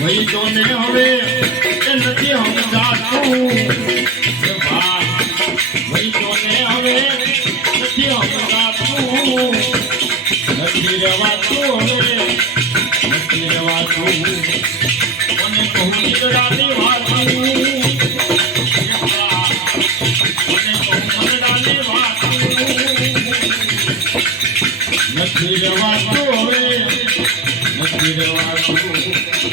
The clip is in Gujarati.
ભાઈ જોને હવે એ નથી સમજાતું ભાઈ જોને હવે નથી સમજાતું નથી રહેવાતું હવે નથી રહેવાતું મને કહું દીકરાની વાતું મને કહું મનડાની વાતું નથી રહેવાતું હવે નથી રહેવાતું